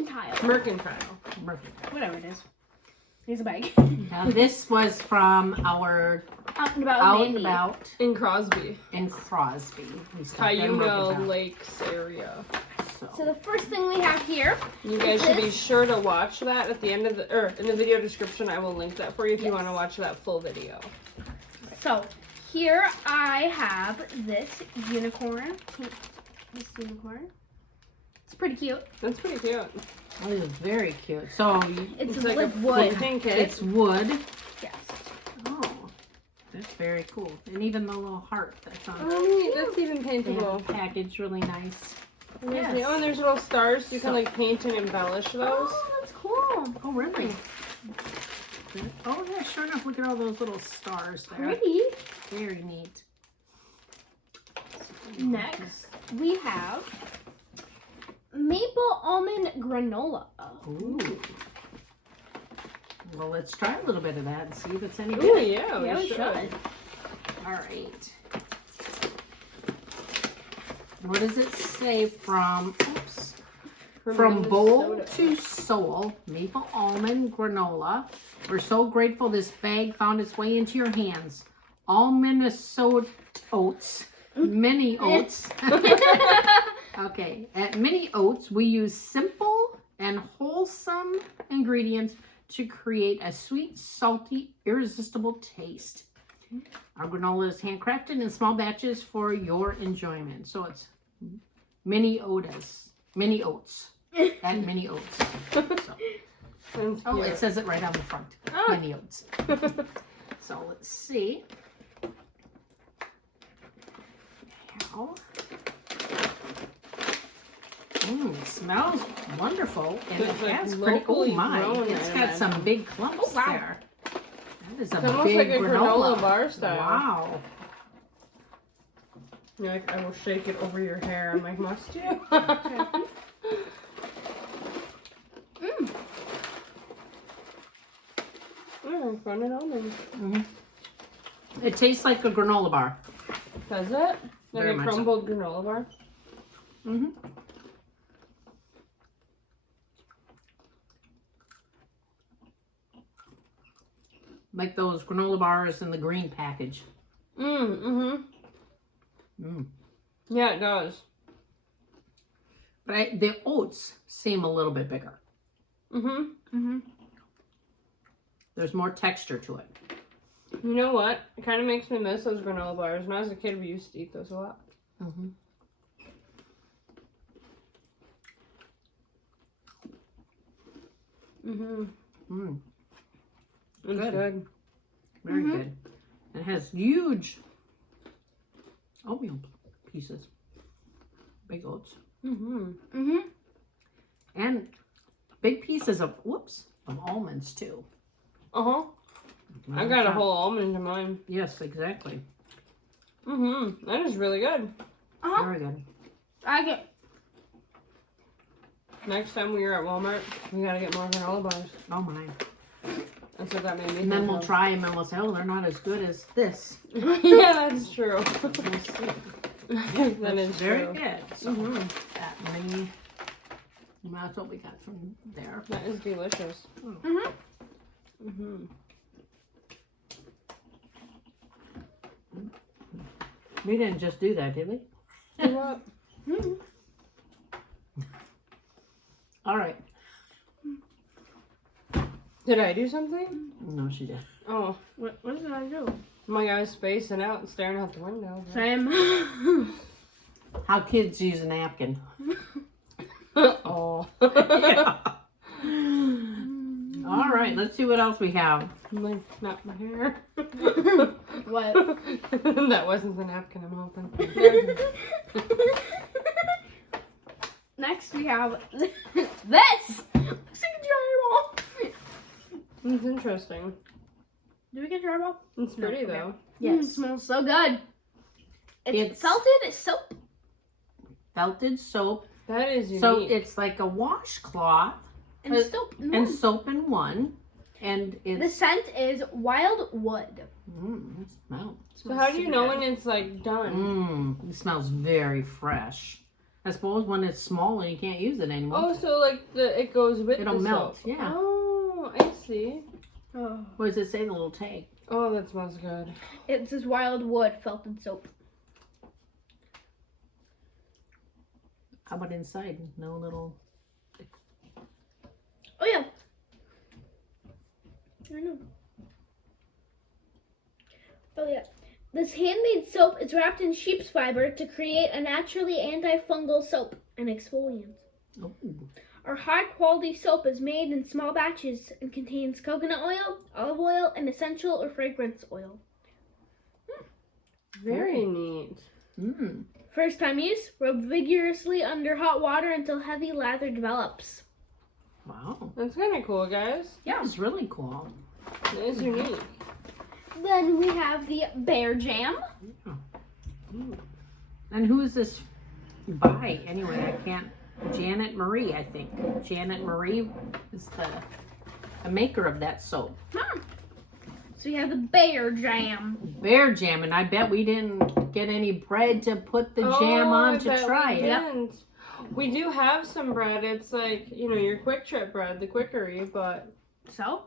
Mercantile. Mercantile. Whatever it is. Here's a bag. Now this was from our Out and About Out Mandi. and About In Crosby. in Crosby. We stopped in Cayuga Mercantile. Lakes area. So the first thing we have here. You guys is should be this. sure to watch that at the end of the, or in the video description. I will link that for you if you Yes. want to watch that full video. So here I have this unicorn. This unicorn. It's pretty cute. That's pretty cute. Oh, it's very cute. So It's like like a wood. pink it's wood. Yes. Oh, that's very cool. And even the little heart that's on Oh, neat. That's even the paintable. package, really nice. And there's Yes. the- oh, and there's little stars. You can So- like paint and embellish those. Oh, that's cool. Oh, really? Oh, yeah, sure enough. Look at all those little stars there. Pretty. Very neat. Next, we have maple almond granola. Ooh. Well, let's try a little bit of that and see if it's any Ooh, good. yeah, Yeah, we we should. should. All right. What does it say from, oops, from bowl Minnesota. to soul, maple almond granola. We're so grateful this bag found its way into your hands. All Minnesota oats, mini oats. Okay, at Mini Oats, we use simple and wholesome ingredients to create a sweet, salty, irresistible taste. Our granola is handcrafted in small batches for your enjoyment. So it's Mini Oats at Mini Oats. So, oh, it says it right on the front. Oh. Mini Oats. So let's see. Now, it smells wonderful, and It's it like has pretty. Oh locally my! grown, It's I got some imagine. big clumps Oh, wow. there. That is a It's almost big like a granola bar style. Wow. You're like, I will shake it over your hair. I'm like, must you? Fun and almonds. It tastes like a granola bar. Does it? Like Very a much so. crumbled granola bar? Like those granola bars in the green package. Yeah, it does. But the oats seem a little bit bigger. There's more texture to it. You know what? It kind of makes me miss those granola bars. When I was a kid, we used to eat those a lot. It's good. Very good. It has huge oatmeal pieces. Big oats. And big pieces of, of almonds too. I got a whole almond in mine. Yes, exactly. That is really good. Very good. I get. Next time we are at Walmart, we gotta get more granola bars. Oh my. That's what that made me And then think we'll of. try them and we'll say, oh, they're not as good as this. Yeah, that's true. We'll see. That That's is very true. good. So that many, that's what we got from there. That is delicious. We didn't just do that, did we? What? All right. Did I do something? No, she did. Oh, What did I do? my guy's spacing out and staring out the window. Same. How kids use a napkin. Oh. Yeah. All right, let's see what else we have. I'm like, not my hair. What? That wasn't the napkin I'm hoping. Next we have this. Looks like a drywall. It's interesting. Do we get drywall? It's pretty okay. though. It smells so good. It's felted soap. Felted soap. That is unique. So it's like a washcloth And soap. and soap in one. And The it's scent is wild wood. it smells. So how do you know when it's like done? It smells very fresh. I suppose when it's small and you can't use it anymore. Oh, so like it goes with It'll the melt, soap. yeah. Oh, I see. Oh. What does it say, the little tag? Oh, that smells good. It says wild wood felted soap. How about inside? No little... Oh yeah. I know. Oh yeah. This handmade soap is wrapped in sheep's fiber to create a naturally antifungal soap and exfoliant. Oh. Our high-quality soap is made in small batches and contains coconut oil, olive oil, and essential or fragrance oil. Very neat. Mm. First time use, rub vigorously under hot water until heavy lather develops. Wow. That's kind of cool, guys. Yeah, it's really cool. It is unique. Then we have the bear jam. And who is this by? Anyway, I can't... Janet Marie, I think. Janet Marie is the maker of that soap. So we have the bear jam. Bear jam, and I bet we didn't get any bread to put the jam on to try it. Yep. We do have some bread. It's like, you know, your Quick Trip bread, the Quickery, but So,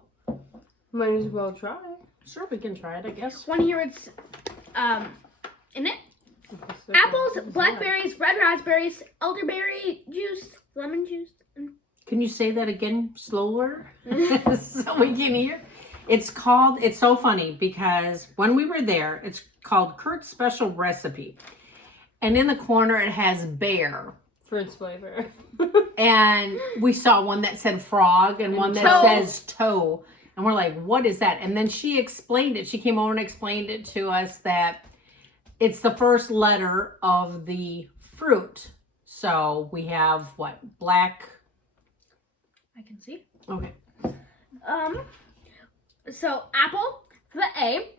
might as well try. Sure, we can try it, I guess. one here it's in it. Apples, blackberries, red raspberries, elderberry juice, lemon juice. Can you say that again slower so we can hear? It's so funny because when we were there, it's called Kurt's Special Recipe. And in the corner, it has bear. Fruits flavor. And we saw one that said frog and one that says toe. And we're like, what is that? And then she explained it. She came over and explained it to us that it's the first letter of the fruit. So we have what? Black. I can see. Okay. So apple for the A,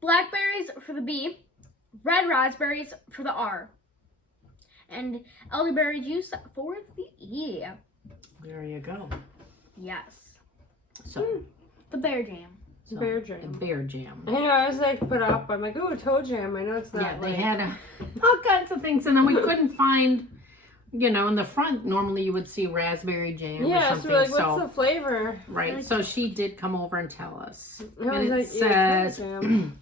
blackberries for the B, red raspberries for the R, and elderberry juice for the E. There you go. Yes. So The bear jam. So, Bear jam. The bear jam. I know, I was like put off. I'm like, ooh, toe jam. I know it's not. Yeah, they like... had all kinds of things, and then we couldn't find, you know, in the front. Normally, you would see raspberry jam or something. So we're like, what's the flavor? Right. So she did come over and tell us. I was And it like, says toe jam.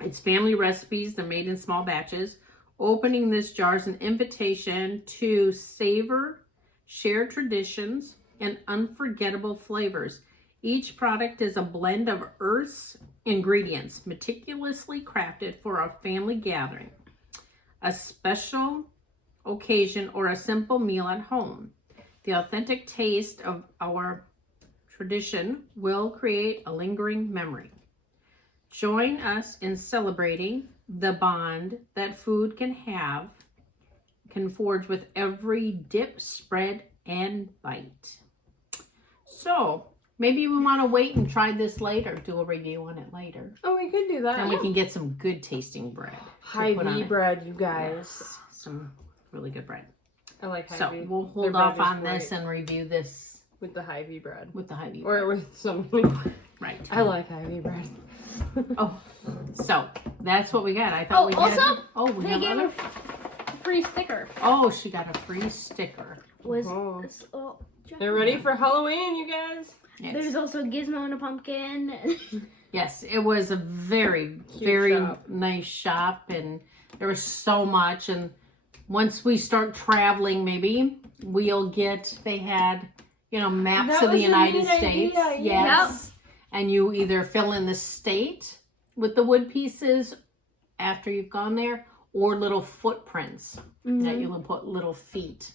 it's family recipes. They're made in small batches. Opening this jar is an invitation to savor, share traditions, and unforgettable flavors. Each product is a blend of Earth's ingredients, meticulously crafted for a family gathering, a special occasion, or a simple meal at home. The authentic taste of our tradition will create a lingering memory. Join us in celebrating the bond that food can forge with every dip, spread, and bite. So, maybe we want to wait and try this later, do a review on it later. Oh, we could do that. Then we can get some good tasting bread. Hy-Vee bread, you guys. Yes, some really good bread. I like Hy-Vee. So we'll hold off on this and review this with the Hy-Vee bread. with the Hy-Vee Or bread. with something. Right. I like Hy-Vee bread. Oh, so that's what we got. I thought we had. They have gave other? a free sticker. Oh, she got a free sticker. Was Oh. this, oh, They're ready for Halloween, you guys. Yes. There's also a gizmo and a pumpkin. Yes, it was a very, Cute very shop. nice shop, and there was so much. And once we start traveling, maybe we'll get. They had, you know, maps That of the was a United neat States. idea, Yes, and you either fill in the state with the wood pieces after you've gone there, or little footprints that you'll put little feet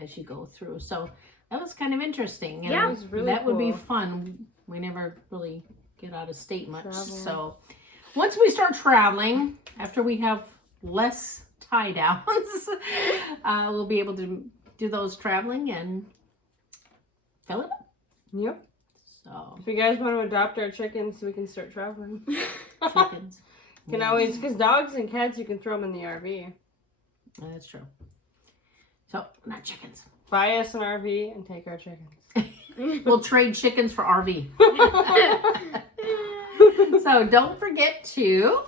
as you go through. So that was kind of interesting. And Yeah. It was really that would be cool. fun. We never really get out of state much. Travel. So once we start traveling, after we have less tie downs, we'll be able to do those traveling and fill it up. Yep. So If you guys want to adopt our chickens so we can start traveling. chickens. You can always, because dogs and cats, you can throw them in the RV. That's true. So not chickens. Buy us an RV and take our chickens. We'll trade chickens for RV. So don't forget to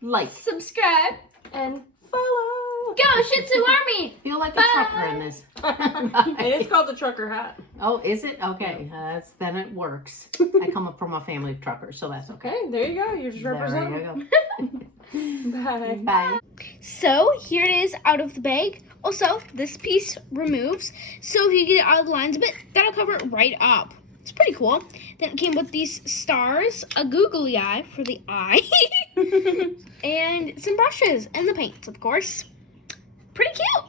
like, Subscribe, and follow. Go, Shih Tzu Army! Feel like a Bye. trucker in this. It is called the trucker hat. Oh, is it? Okay, then it works. I come up from a family of truckers, so that's okay. Okay, there you go. You're just representing. There you go. Bye. Bye. So here it is out of the bag. Also, this piece removes. So if you get it out of the lines a bit, that'll cover it right up. It's pretty cool. Then it came with these stars, a googly eye for the eye, and some brushes and the paints, of course. Pretty cute.